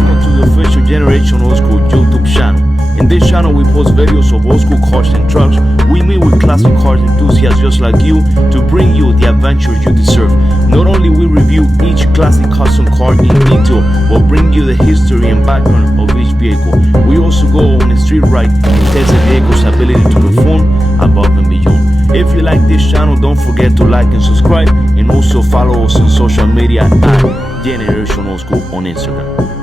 Welcome to the official Generation Old School YouTube channel. In this channel we post videos of old school cars and trucks. We meet with classic cars enthusiasts just like you to bring you the adventures you deserve. Not only we review each classic custom car in detail, but bring you the history and background of each vehicle. We also go on a street ride and test the vehicle's ability to perform above and beyond. If you like this channel, don't forget to like and subscribe, and also follow us on social media at Generation Old School on Instagram.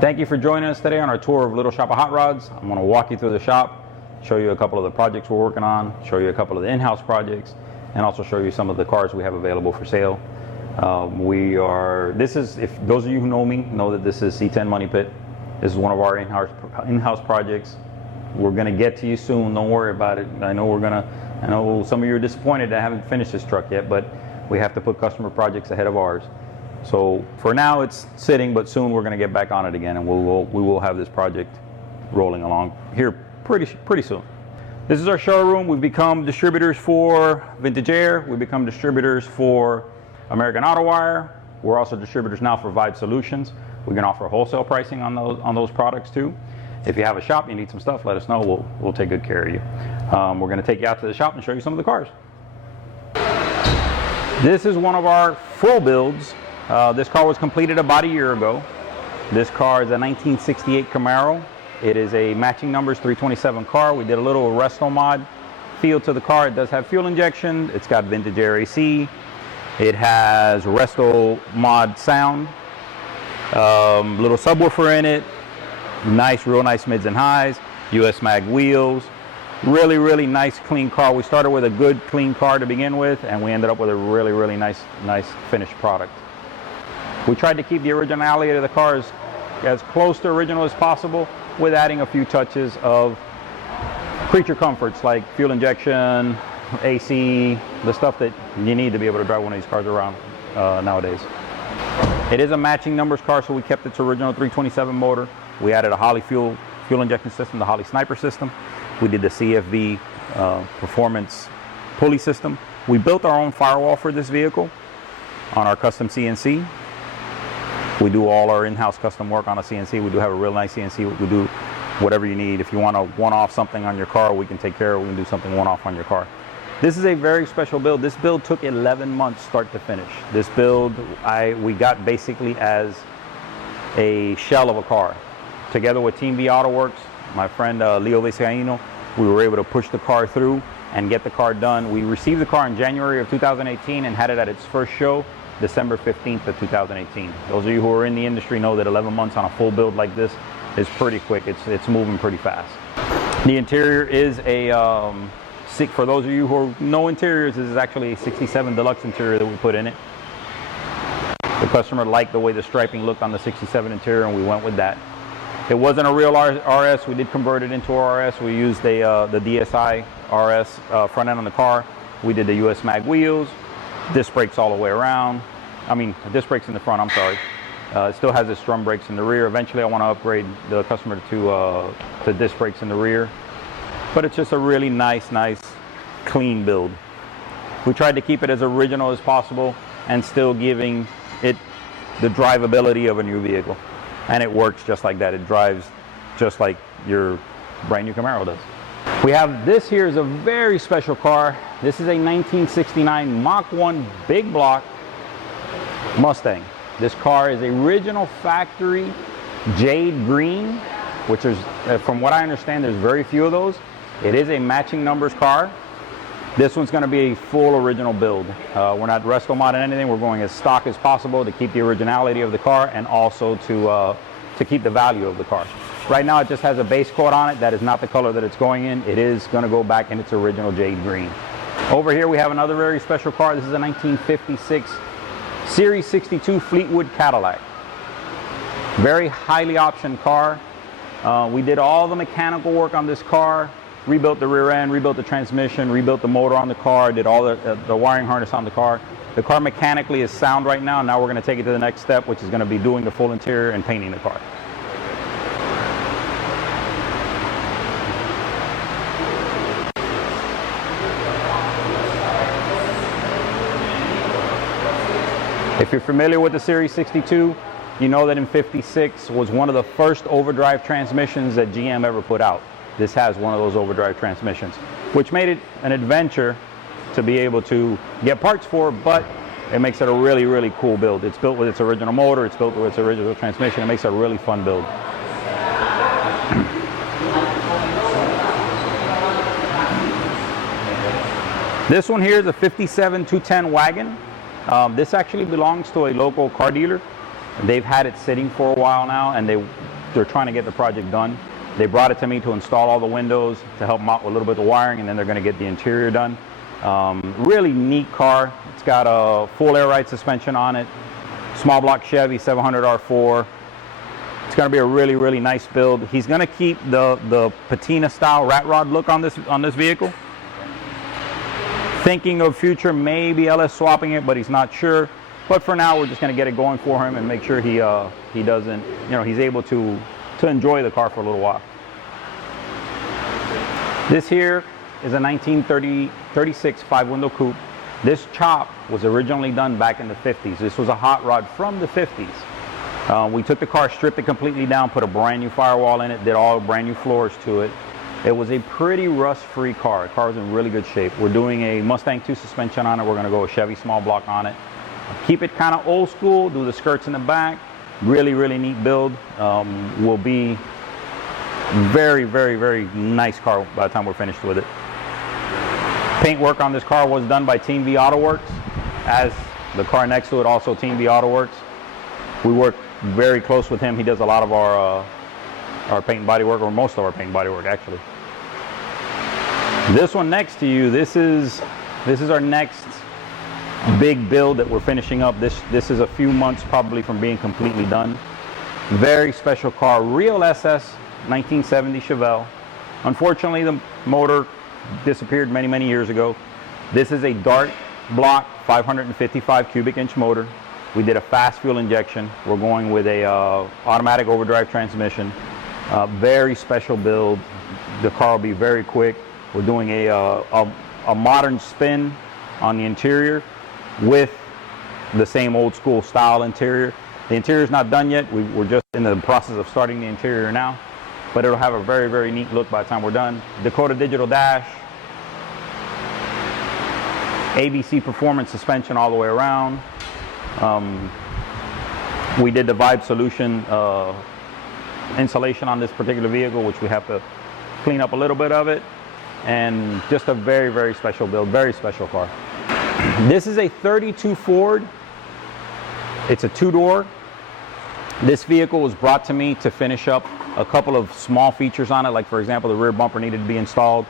Thank you for joining us today on our tour of Little Shop of Hotrods. I'm going to walk you through the shop, show you a couple of the projects we're working on, show you a couple of the in-house projects, and also show you some of the cars we have available for sale. If those of you who know me know that this is C10 Money Pit. This is one of our in-house projects. We're going to get to you soon. Don't worry about it. I know some of you are disappointed that I haven't finished this truck yet, but we have to put customer projects ahead of ours. So for now it's sitting, but soon we're going to get back on it again, and we will have this project rolling along here pretty soon. This is our showroom. We've become distributors for Vintage Air. We've become distributors for American Auto Wire. We're also distributors now for Vibe Solutions. We can offer wholesale pricing on those products too. If you have a shop, you need some stuff, let us know. We'll take good care of you. We're going to take you out to the shop and show you some of the cars. This is one of our full builds. This car was completed about a year ago. This car is a 1968 Camaro. It is a matching numbers 327 car. We did a little resto mod feel to the car. It does have fuel injection. It's got vintage air AC. It has resto mod sound. Little subwoofer in it. Real nice mids and highs. US mag wheels. Really nice clean car. We started with a good clean car to begin with, and we ended up with a really nice finished product. We tried to keep the originality of the car as close to original as possible, with adding a few touches of creature comforts like fuel injection, AC, the stuff that you need to be able to drive one of these cars around nowadays. It is a matching numbers car, so we kept its original 327 motor. We added a Holley fuel injection system, the Holley Sniper system. We did the CFV performance pulley system. We built our own firewall for this vehicle on our custom CNC. We do all our in-house custom work on a CNC. We do have a real nice CNC. We do whatever you need. If you want to one-off something on your car, we can take care of it. We can do something one-off on your car. This is a very special build. This build took 11 months start to finish. This build we got basically as a shell of a car. Together with Team V Auto Works, my friend Leo Vizcaino, we were able to push the car through and get the car done. We received the car in January of 2018 and had it at its first show December 15th of 2018. Those of you who are in the industry know that 11 months on a full build like this is pretty quick. It's moving pretty fast. The interior is for those of you who know interiors, this is actually a 67 Deluxe interior that we put in it. The customer liked the way the striping looked on the 67 interior, and we went with that. It wasn't a real RS. We did convert it into a RS. We used the DSI RS front end on the car. We did the US mag wheels, disc brakes all the way around. Disc brakes in the front, I'm sorry. It still has its drum brakes in the rear. Eventually I want to upgrade the customer to disc brakes in the rear. But it's just a really nice clean build. We tried to keep it as original as possible and still giving it the drivability of a new vehicle. And it works just like that. It drives just like your brand new Camaro does. We have this here is a very special car. This is a 1969 Mach 1 big block Mustang. This car is original factory jade green, which is, from what I understand, there's very few of those. It is a matching numbers car. This one's going to be a full original build. We're not resto modding anything. We're going as stock as possible to keep the originality of the car and also to keep the value of the car. Right now it just has a base coat on it. That is not the color that it's going in. It is going to go back in its original jade green. Over here we have another very special car. This is a 1956 Series 62 Fleetwood Cadillac. Very highly optioned car. We did all the mechanical work on this car, rebuilt the rear end, rebuilt the transmission, rebuilt the motor on the car, did all the wiring harness on the car. The car mechanically is sound right now. Now we're going to take it to the next step, which is going to be doing the full interior and painting the car. If you're familiar with the Series 62, you know that in '56 was one of the first overdrive transmissions that GM ever put out. This has one of those overdrive transmissions, which made it an adventure to be able to get parts for, but it makes it a really, really cool build. It's built with its original motor, it's built with its original transmission. It makes it a really fun build. This one here is a 57 210 Wagon. This actually belongs to a local car dealer. They've had it sitting for a while now, and they're trying to get the project done. They brought it to me to install all the windows, to help them out with a little bit of wiring, and then they're going to get the interior done. Really neat car. It's got a full air ride suspension on it, small block Chevy 700 R4. It's going to be a really, really nice build. He's going to keep the patina style rat rod look on this vehicle. Thinking of future maybe LS swapping it, but he's not sure. But for now, we're just going to get it going for him and make sure he doesn't, he's able to enjoy the car for a little while. This here is a 1936 Five-Window Coupe. This chop was originally done back in the 50s. This was a hot rod from the 50s. We took the car, stripped it completely down, put a brand new firewall in it, did all brand new floors to it. It was a pretty rust-free car. The car was in really good shape. We're doing a Mustang 2 suspension on it. We're going to go a Chevy small block on it. Keep it kind of old school, do the skirts in the back. Really, really neat build. Will be very, very, very nice car by the time we're finished with it. Paint work on this car was done by Team V Auto Works, as the car next to it also Team V Auto Works. We work very close with him. He does a lot of our paint and body work, or most of our paint and body work actually. This one next to you, this is our next big build that we're finishing up. This is a few months probably from being completely done. Very special car, real SS 1970 Chevelle. Unfortunately, the motor disappeared many, many years ago. This is a Dart block 555 cubic inch motor. We did a fast fuel injection. We're going with a automatic overdrive transmission. Very special build. The car will be very quick. We're doing a modern spin on the interior with the same old school style interior. The interior is not done yet. We're just in the process of starting the interior now, but it'll have a very, very neat look by the time we're done. Dakota digital dash, ABC performance suspension all the way around. We did the Vibe Solution insulation on this particular vehicle, which we have to clean up a little bit of it, and just a very, very special build, very special car. This is a 32 Ford. It's a two-door. This vehicle was brought to me to finish up a couple of small features on it, like for example the rear bumper needed to be installed,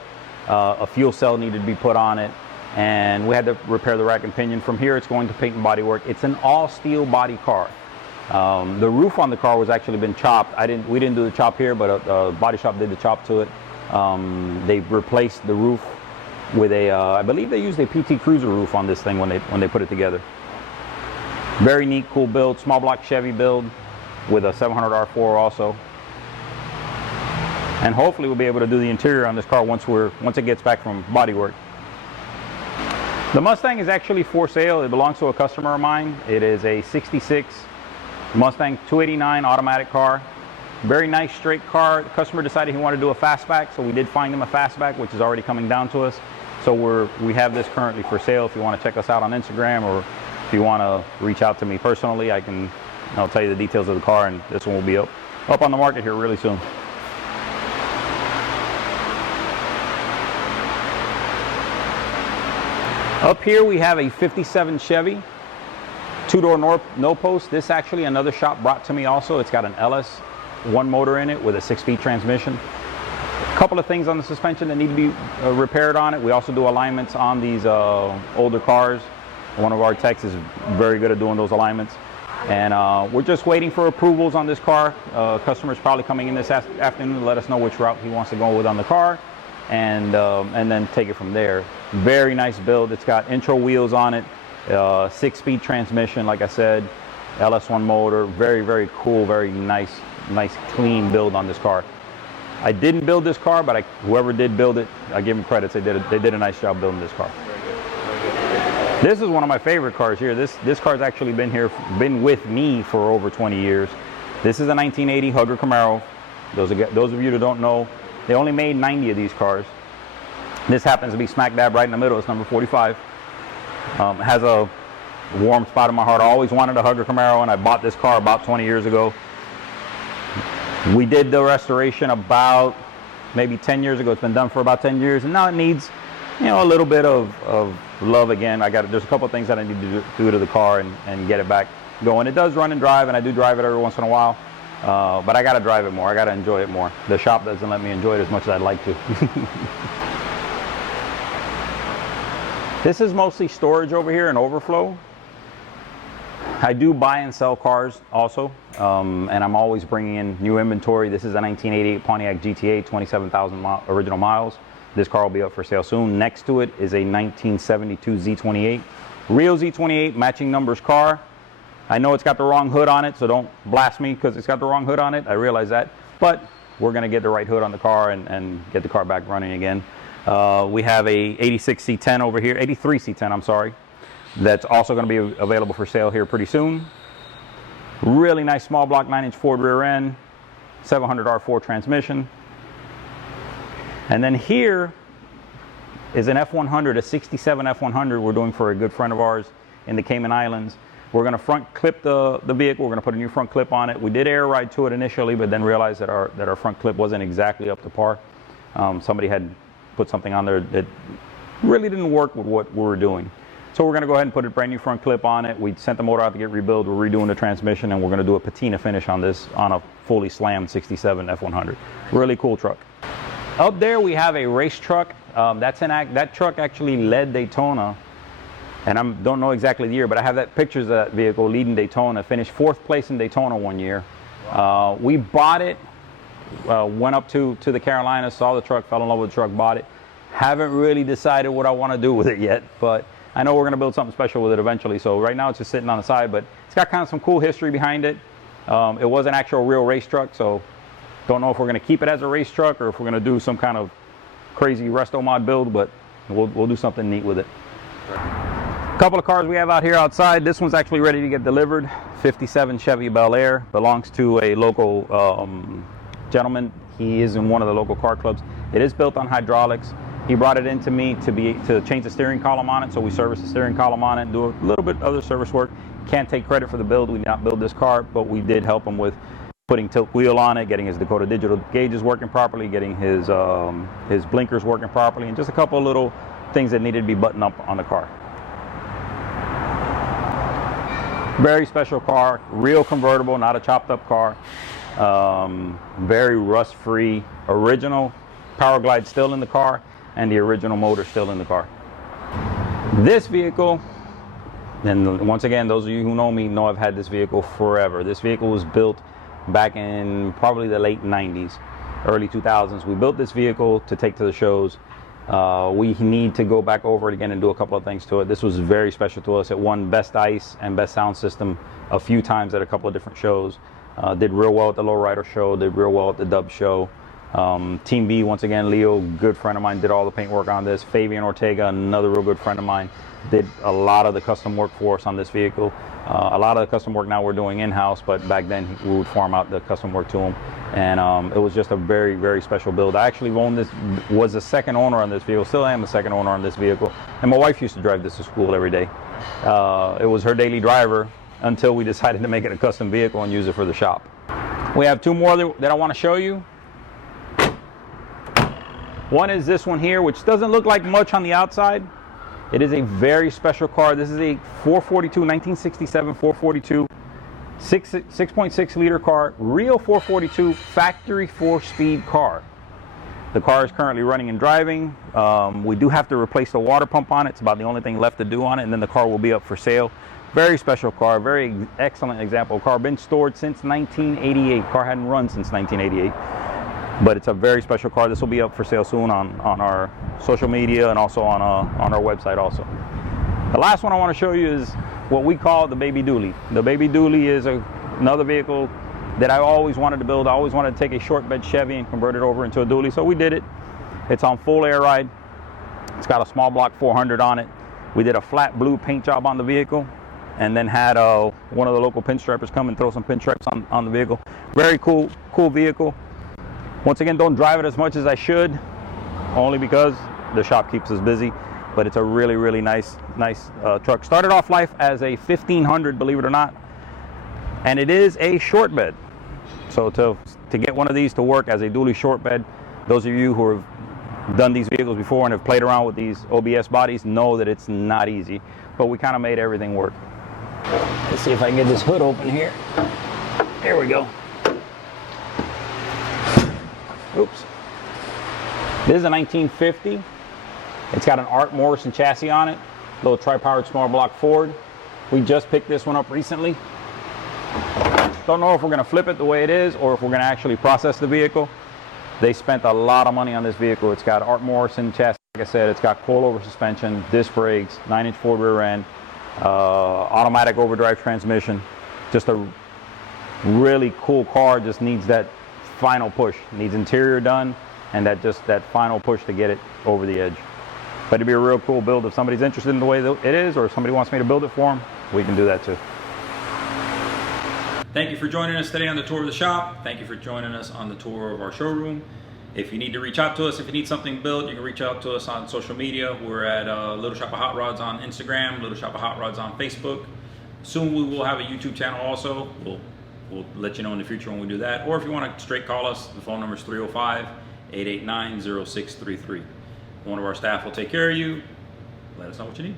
a fuel cell needed to be put on it, and we had to repair the rack and pinion. From here it's going to paint and body work. It's an all steel body car. The roof on the car was actually been chopped. We didn't do the chop here, but a body shop did the chop to it. They replaced the roof with a, I believe they used a PT Cruiser roof on this thing when they put it together. Very neat, cool build, small block Chevy build with a 700 R4 also. And hopefully we'll be able to do the interior on this car once it gets back from body work. The Mustang is actually for sale. It belongs to a customer of mine. It is a 66 Mustang 289 automatic car. Very nice straight car. The customer decided he wanted to do a fastback, so we did find him a fastback, which is already coming down to us. So we have this currently for sale. If you want to check us out on Instagram, or if you want to reach out to me personally, I'll tell you the details of the car, and this one will be up on the market here really soon. Up here we have a 57 Chevy two-door no post. This actually another shop brought to me also. It's got an LS1 motor in it with a 6-speed transmission. A couple of things on the suspension that need to be repaired on it. We also do alignments on these older cars. One of our techs is very good at doing those alignments. And we're just waiting for approvals on this car. Customer's probably coming in this afternoon to let us know which route he wants to go with on the car, and then take it from there. Very nice build. It's got intro wheels on it, 6-speed transmission, like I said, LS1 motor. Very, very cool, very nice, clean build on this car. I didn't build this car, but whoever did build it, I give them credits. They did a nice job building this car. This is one of my favorite cars here. This car's actually been with me for over 20 years. This is a 1980 Hugger Camaro. Those of you that don't know, they only made 90 of these cars. This happens to be smack dab right in the middle. It's number 45. It has a warm spot in my heart. I always wanted a Hugger Camaro, and I bought this car about 20 years ago. We did the restoration about maybe 10 years ago. It's been done for about 10 years, and now it needs, you know, a little bit of love again. There's a couple of things that I need to do to the car and get it back going. It does run and drive, and I do drive it every once in a while, but I got to drive it more. I got to enjoy it more. The shop doesn't let me enjoy it as much as I'd like to. This is mostly storage over here and overflow. I do buy and sell cars also, and I'm always bringing in new inventory. This is a 1988 Pontiac Gta, 27,000 original miles. This car will be up for sale soon. Next to it is a 1972 Z28, real Z28, matching numbers car. I know it's got the wrong hood on it, so don't blast me because it's got the wrong hood on it. I realize that, but we're going to get the right hood on the car and get the car back running again. We have a 86 C10 over here, 83 C10, I'm sorry. That's also going to be available for sale here pretty soon. Really nice small block 9-inch Ford rear end, 700 R4 transmission. And then here is an F100, a 67 F100 we're doing for a good friend of ours in the Cayman Islands. We're going to front clip the vehicle. We're going to put a new front clip on it. We did air ride to it initially, but then realized that our front clip wasn't exactly up to par. Somebody had put something on there that really didn't work with what we were doing. So we're going to go ahead and put a brand new front clip on it. We sent the motor out to get rebuilt. We're redoing the transmission, and we're going to do a patina finish on this on a fully slammed 67 F100. Really cool truck. Up there we have a race truck. That truck actually led Daytona, and I don't know exactly the year, but I have pictures of that vehicle leading Daytona. Finished 4th place in Daytona one year. We bought it, went up to the Carolinas, saw the truck, fell in love with the truck, bought it. Haven't really decided what I want to do with it yet, but I know we're going to build something special with it eventually. So right now it's just sitting on the side, but it's got kind of some cool history behind it. It was an actual real race truck, so don't know if we're going to keep it as a race truck or if we're going to do some kind of crazy resto mod build, but we'll do something neat with it. A couple of cars we have out here outside. This one's actually ready to get delivered. 57 Chevy Bel Air, belongs to a local gentleman. He is in one of the local car clubs. It is built on hydraulics. He brought it into me to change the steering column on it, so we service the steering column on it and do a little bit of other service work. Can't take credit for the build. We did not build this car, but we did help him with putting tilt wheel on it, getting his Dakota digital gauges working properly, getting his blinkers working properly, and just a couple of little things that needed to be buttoned up on the car. Very special car, real convertible, not a chopped up car. Very rust free, original power glide still in the car, and the original motor still in the car. This vehicle, and once again, those of you who know me know I've had this vehicle forever. This vehicle was built back in probably the late 90s, early 2000s. We built this vehicle to take to the shows. We need to go back over it again and do a couple of things to it. This was very special to us. It won Best Ice and Best Sound System a few times at a couple of different shows. Did real well at the Lowrider show, did real well at the Dub show. Team B, once again, Leo, good friend of mine, did all the paint work on this. Fabian Ortega, another real good friend of mine, did a lot of the custom work for us on this vehicle. A lot of the custom work now we're doing in-house, but back then we would farm out the custom work to him. And it was just a very, very special build. I actually owned this, was the second owner on this vehicle, still am the second owner on this vehicle. And my wife used to drive this to school every day. It was her daily driver until we decided to make it a custom vehicle and use it for the shop. We have two more that I want to show you. One is this one here, which doesn't look like much on the outside. It is a very special car. This is a 442, 1967 442, 6.6 liter car, real 442, factory 4-speed car. The car is currently running and driving. We do have to replace the water pump on it. It's about the only thing left to do on it, and then the car will be up for sale. Very special car, very excellent example of car. Been stored since 1988. Car hadn't run since 1988. But it's a very special car. This will be up for sale soon on our social media and also on our website also. The last one I want to show you is what we call the Baby Dually. The Baby Dually is another vehicle that I always wanted to build. I always wanted to take a short bed Chevy and convert it over into a dually, so we did it. It's on full air ride. It's got a small block 400 on it. We did a flat blue paint job on the vehicle, and then had one of the local pinstripers come and throw some pinstripes on the vehicle. Very cool vehicle. Once again, don't drive it as much as I should, only because the shop keeps us busy, but it's a really nice truck. Started off life as a 1500, believe it or not, and it is a short bed. So to get one of these to work as a dually short bed, those of you who have done these vehicles before and have played around with these OBS bodies know that it's not easy, but we kind of made everything work. Let's see if I can get this hood open here. There we go. Oops. This is a 1950. It's got an Art Morrison chassis on it, little tri-powered small block Ford. We just picked this one up recently. Don't know if we're gonna flip it the way it is or if we're gonna actually process the vehicle. They spent a lot of money on this vehicle. It's got Art Morrison chassis, like I said. It's got coilover suspension, disc brakes, 9-inch Ford rear end, automatic overdrive transmission. Just a really cool car. Just needs that final push. Needs interior done, and that final push to get it over the edge. But it'd be a real cool build. If somebody's interested in the way that it is, or if somebody wants me to build it for them, we can do that too. Thank you for joining us today on the tour of the shop. Thank you for joining us on the tour of our showroom. If you need to reach out to us, if you need something built, you can reach out to us on social media. We're at Little Shop of Hotrods on Instagram, Little Shop of Hotrods on Facebook. Soon we will have a YouTube channel also. We'll let you know in the future when we do that. Or if you want to straight call us, the phone number is 305-889-0633. One of our staff will take care of you. Let us know what you need.